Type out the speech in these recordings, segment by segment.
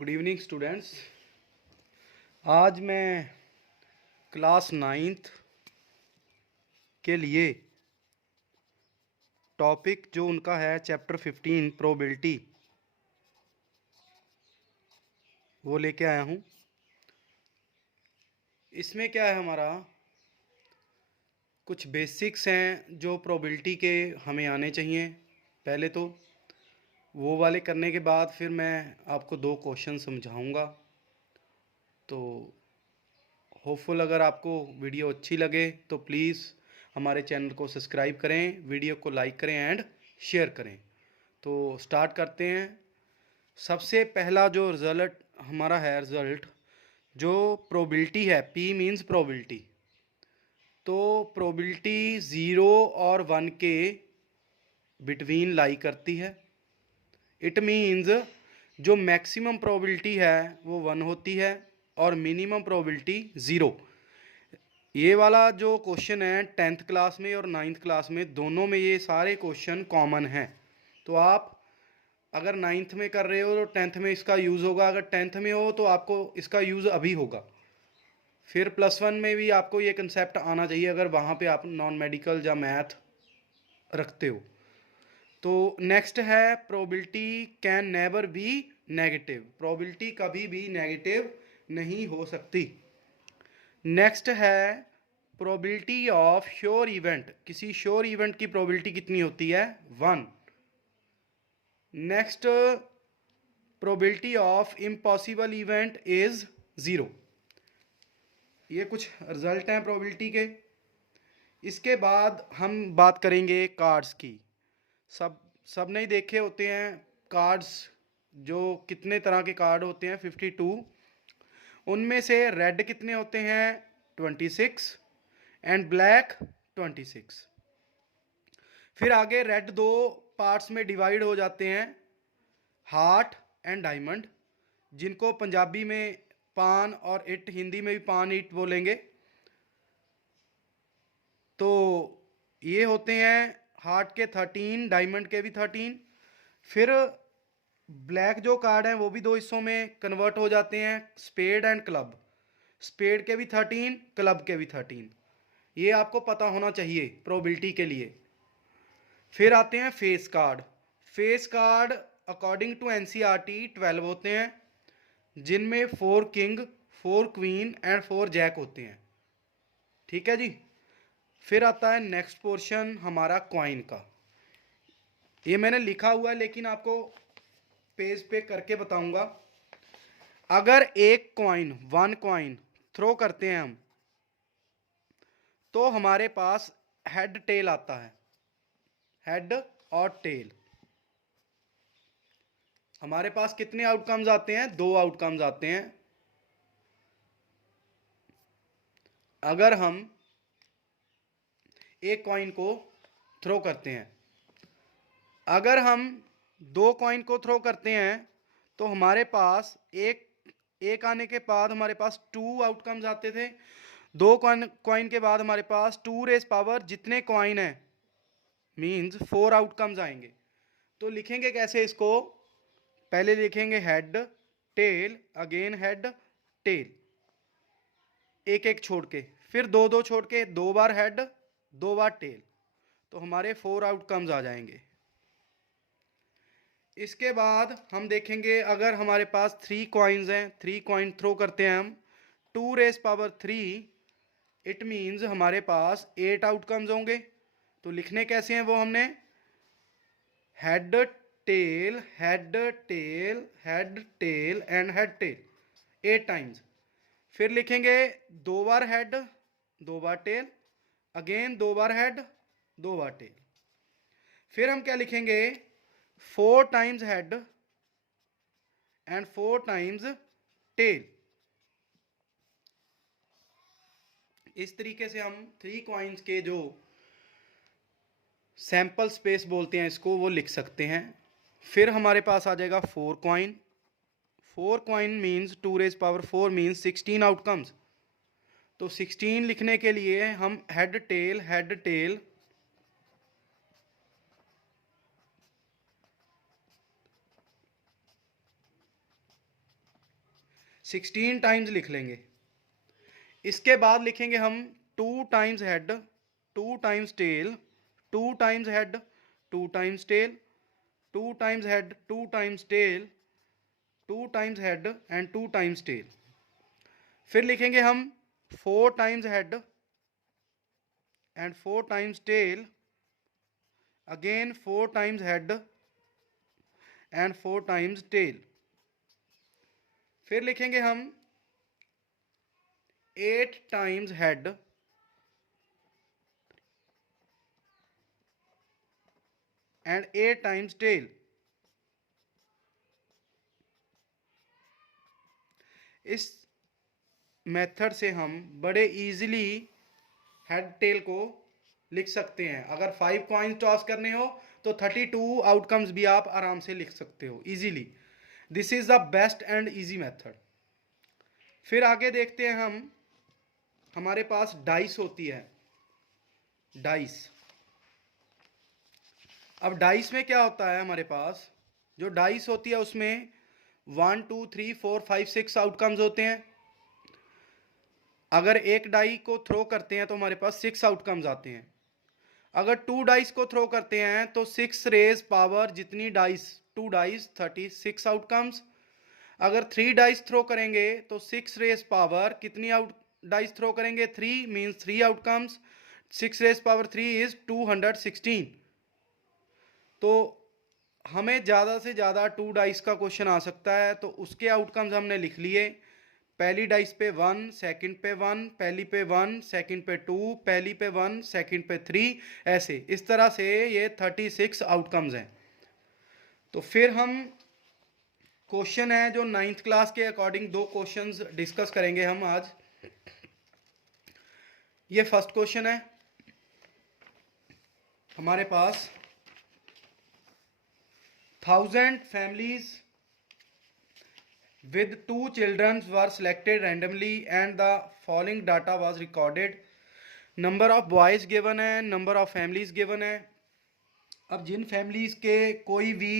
Good evening students. आज मैं class 9th के लिए टॉपिक जो उनका है चैप्टर 15 प्रोबेबिलिटी वो लेके आया हूँ। इसमें क्या है, हमारा कुछ बेसिक्स हैं जो प्रोबेबिलिटी के हमें आने चाहिए। पहले तो वो वाले करने के बाद फिर मैं आपको 2 क्वेश्चन समझाऊंगा। तो होपफुल अगर आपको वीडियो अच्छी लगे तो प्लीज़ हमारे चैनल को सब्सक्राइब करें, वीडियो को लाइक करें एंड शेयर करें। तो स्टार्ट करते हैं। सबसे पहला जो रिज़ल्ट हमारा है, रिज़ल्ट जो प्रोबेबिलिटी है, P मीन्स प्रोबेबिलिटी। तो प्रोबेबिलिटी 0 और 1 के बिटवीन लाई करती है। इट मीन्स जो मैक्सिमम प्रोबेबिलिटी है वो 1 होती है और मिनिमम प्रोबेबिलिटी 0। ये वाला जो क्वेश्चन है 10th क्लास में और 9th क्लास में दोनों में ये सारे क्वेश्चन कॉमन हैं। तो आप अगर 9th में कर रहे हो तो 10th में इसका यूज़ होगा, अगर 10th में हो तो आपको इसका यूज़ अभी होगा। फिर +1 में भी आपको ये कंसेप्ट आना चाहिए अगर वहाँ पे आप नॉन मेडिकल या मैथ रखते हो। तो नेक्स्ट है probability can never be negative. Probability कभी भी नेगेटिव नहीं हो सकती। नेक्स्ट है प्रोबेबिलिटी ऑफ श्योर इवेंट। किसी श्योर इवेंट की प्रोबेबिलिटी कितनी होती है? 1। Next probability of impossible event is 0। ये कुछ रिजल्ट हैं प्रोबेबिलिटी के। इसके बाद हम बात करेंगे कार्ड्स की। सब ने ही देखे होते हैं कार्ड्स, जो कितने तरह के कार्ड होते हैं 52। उनमें से रेड कितने होते हैं? 26 एंड ब्लैक 26। फिर आगे रेड 2 पार्ट्स में डिवाइड हो जाते हैं, हार्ट एंड डायमंड, जिनको पंजाबी में पान और इट, हिंदी में भी पान इट बोलेंगे। तो ये होते हैं हार्ट के 13, डायमंड के भी 13। फिर ब्लैक जो कार्ड हैं वो भी 2 हिस्सों में कन्वर्ट हो जाते हैं, स्पेड एंड क्लब। स्पेड के भी 13, क्लब के भी 13। ये आपको पता होना चाहिए प्रोबेबिलिटी के लिए। फिर आते हैं face card. Face card according to NCERT 12 होते हैं, जिनमें 4 किंग, 4 क्वीन एंड 4 जैक होते हैं। ठीक है जी। फिर आता है नेक्स्ट पोर्शन हमारा कॉइन का। ये मैंने लिखा हुआ है लेकिन आपको पेज पे करके बताऊंगा। अगर एक कॉइन, 1 कॉइन थ्रो करते हैं हम, तो हमारे पास हेड टेल आता है। हेड और टेल, हमारे पास कितने आउटकम्स आते हैं? 2 आउटकम्स आते हैं। अगर हम एक कॉइन को थ्रो करते हैं, अगर हम 2 कॉइन को थ्रो करते हैं तो हमारे पास एक आने के बाद हमारे पास 2 आउटकम्स आते थे। 2 कॉइन के बाद हमारे पास 2 रेज पावर जितने कॉइन है मींस 4 आउटकम्स आएंगे। तो लिखेंगे कैसे इसको? पहले लिखेंगे head tail, again head tail, एक एक छोड़ के, फिर 2 2 छोड़ के, 2 बार हेड 2 बार टेल। तो हमारे 4 आउटकम्स आ जाएंगे। इसके बाद हम देखेंगे अगर हमारे पास 3 कॉइन्स हैं, 3 कॉइन थ्रो करते हैं हम, 2 रेज पावर 3, इट मीन्स हमारे पास 8 आउटकम्स होंगे। तो लिखने कैसे हैं वो हमने? Head tail, head tail, head tail and head tail, 8 times. फिर लिखेंगे 2 बार हेड 2 बार टेल, अगेन 2 बार हेड 2 बार टेल। फिर हम क्या लिखेंगे? 4 times head and 4 times tail. इस तरीके से हम 3 कॉइन्स के जो सैंपल स्पेस बोलते हैं इसको, वो लिख सकते हैं। फिर हमारे पास आ जाएगा 4 coin. 4 coin means 2 raise power 4 means 16 outcomes. तो 16 लिखने के लिए हम हेड टेल 16 टाइम्स लिख लेंगे। इसके बाद लिखेंगे हम 2 times head, 2 times tail, 2 times head, 2 times tail, 2 times head, 2 times tail, 2 times head and 2 times tail. फिर लिखेंगे हम 4 times head and 4 times tail, again 4 times head and 4 times tail. फिर लिखेंगे हम 8 times head and 8 times tail. इस method से हम बड़े इजीली हेड टेल को लिख सकते हैं। अगर 5 कॉइन्स टॉस करने हो तो 32 आउटकम्स भी आप आराम से लिख सकते हो easily. This is the best and easy method. फिर आगे देखते हैं हम, हमारे पास डाइस होती है, डाइस। अब डाइस में क्या होता है, हमारे पास जो डाइस होती है उसमें 1 2 3 4 5 6 आउटकम्स होते हैं। अगर एक डाई को थ्रो करते हैं तो हमारे पास 6 आउटकम्स आते हैं। अगर 2 डाइस को थ्रो करते हैं तो 6 रेज पावर जितनी डाइस, 2 डाइस 36 आउटकम्स। अगर 3 डाइस थ्रो करेंगे तो 6 रेज पावर कितनी आउट डाइस थ्रो करेंगे, 3 means 3 outcomes. 6 raise power 3 is 216। तो हमें ज़्यादा से ज़्यादा 2 डाइस का क्वेश्चन आ सकता है, तो उसके आउटकम्स हमने लिख लिए। पहली डाइस पे 1, सेकंड पे 1, पहली पे 1, सेकंड पे 2, पहली पे 1, सेकंड पे 3, ऐसे इस तरह से ये 36 आउटकम्स हैं। तो फिर हम क्वेश्चन है जो 9th क्लास के अकॉर्डिंग 2 क्वेश्चंस डिस्कस करेंगे हम आज। ये फर्स्ट क्वेश्चन है हमारे पास, 1000 families with 2 children were selected randomly and the following data was recorded. Number of boys given है, number of families given है। अब जिन फैमिलीज के कोई भी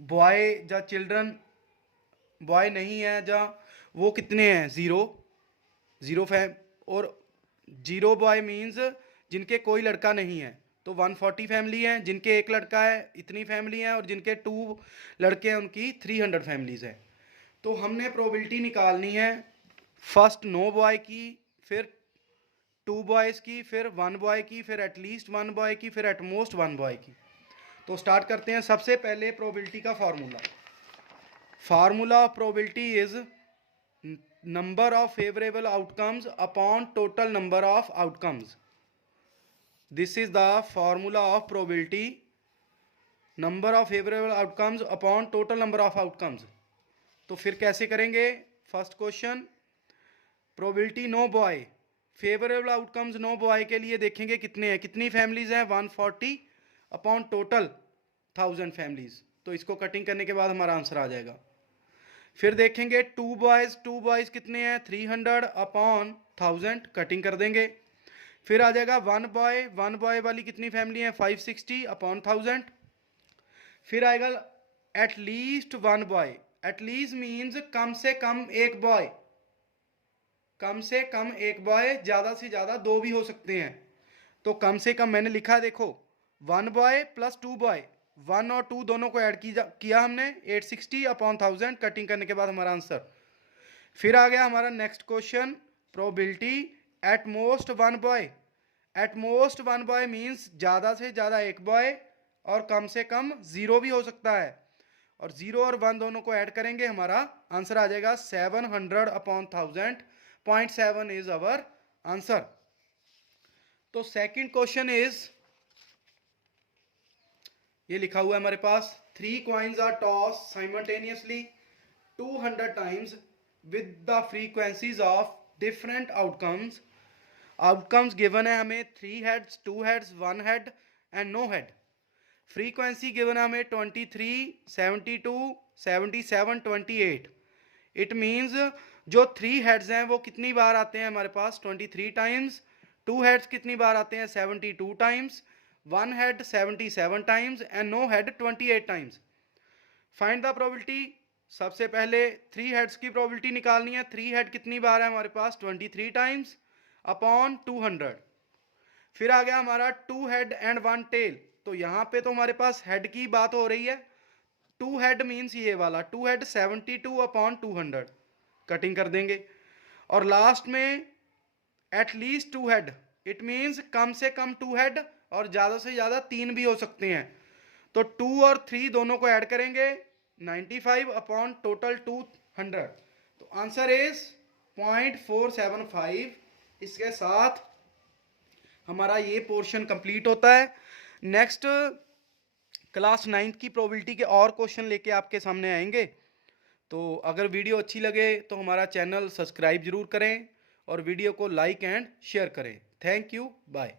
बॉय या चिल्ड्रन बॉय नहीं है या वो कितने हैं, ज़ीरो फैम, और 0 बॉय मीन्स जिनके कोई लड़का नहीं है तो 140 फैमिली हैं, जिनके एक लड़का है इतनी फैमिली हैं, और जिनके 2 लड़के हैं उनकी 300 फैमिलीज़ हैं। तो हमने प्रोबेबिलिटी निकालनी है फर्स्ट 9 बॉय की, फिर 2 बॉयज़ की, फिर 1 बॉय की, फिर एटलीस्ट 1 बॉय की, फिर एटमोस्ट 1 बॉय की। तो स्टार्ट करते हैं। सबसे पहले प्रोबेबिलिटी का formula of probability is number of favourable outcomes upon total number of outcomes. This is the formula of probability, number of favourable outcomes upon total number of outcomes. तो फिर कैसे करेंगे, first question probability no boy, favourable outcomes no boy के लिए देखेंगे कितने हैं, कितनी फैमिलीज हैं, 140 अपॉन टोटल 1000 फैमिलीज। तो इसको कटिंग करने के बाद हमारा आंसर आ जाएगा। फिर देखेंगे 2 बॉयज़ कितने हैं, 300 अपॉन 1000, कटिंग कर देंगे। फिर आ जाएगा 1 बॉय वाली कितनी फैमिली है, 560 अपॉन 1000। फिर आएगा एटलीस्ट 1 बॉय, एटलीस्ट मीन्स कम से कम एक बॉय, कम से कम एक बॉय, ज़्यादा से ज़्यादा 2 भी हो सकते हैं। तो कम से कम मैंने लिखा देखो 1 बॉय प्लस 2 बॉय, 1 और 2 दोनों को ऐड किया हमने, 860 अपॉन 1000, कटिंग करने के बाद हमारा आंसर। फिर आ गया हमारा next question, probability at most 1 boy. At most 1 boy means ज़्यादा से ज़्यादा एक बॉय, और कम से कम 0 भी हो सकता है, और 0 और 1 दोनों को ऐड करेंगे, हमारा आंसर आ जाएगा 700 अपॉन 1000, 0.7 इज अवर आंसर। तो सेकंड क्वेश्चन इज, ये लिखा हुआ है हमारे पास, 3 coins are toss simultaneously 200 times with the frequencies of different outcomes. Outcomes given है हमें 3 heads, 2 heads, 1 head and no head. Frequency given है हमें 23, 72, 77, 28। इट मीन्स जो 3 हेड्स हैं वो कितनी बार आते हैं हमारे पास, 23 टाइम्स। 2 हेड्स कितनी बार आते हैं, 72 times. 1 head 77 times and no head 28 times. Find the probability. सबसे पहले 3 हेड्स की प्रोबेबिलिटी निकालनी है। 3 हेड कितनी बार है हमारे पास, 23 टाइम्स अपॉन 200। फिर आ गया हमारा 2 हेड एंड 1 टेल। तो यहाँ पे तो हमारे पास हेड की बात हो रही है, 2 हेड मीन्स ये वाला 2 हेड 72 अपॉन 200, कटिंग कर देंगे। और लास्ट में एटलीस्ट 2 हेड, इट मीन्स कम से कम 2 हेड और ज़्यादा से ज़्यादा 3 भी हो सकते हैं। तो 2 और 3 दोनों को ऐड करेंगे, 95 अपॉन टोटल 200। तो आंसर इज 0.475। इसके साथ हमारा ये पोर्शन कंप्लीट होता है। नेक्स्ट क्लास 9th की प्रोबेबिलिटी के और क्वेश्चन लेके आपके सामने आएंगे। तो अगर वीडियो अच्छी लगे तो हमारा चैनल सब्सक्राइब जरूर करें और वीडियो को लाइक एंड शेयर करें। Thank you, bye.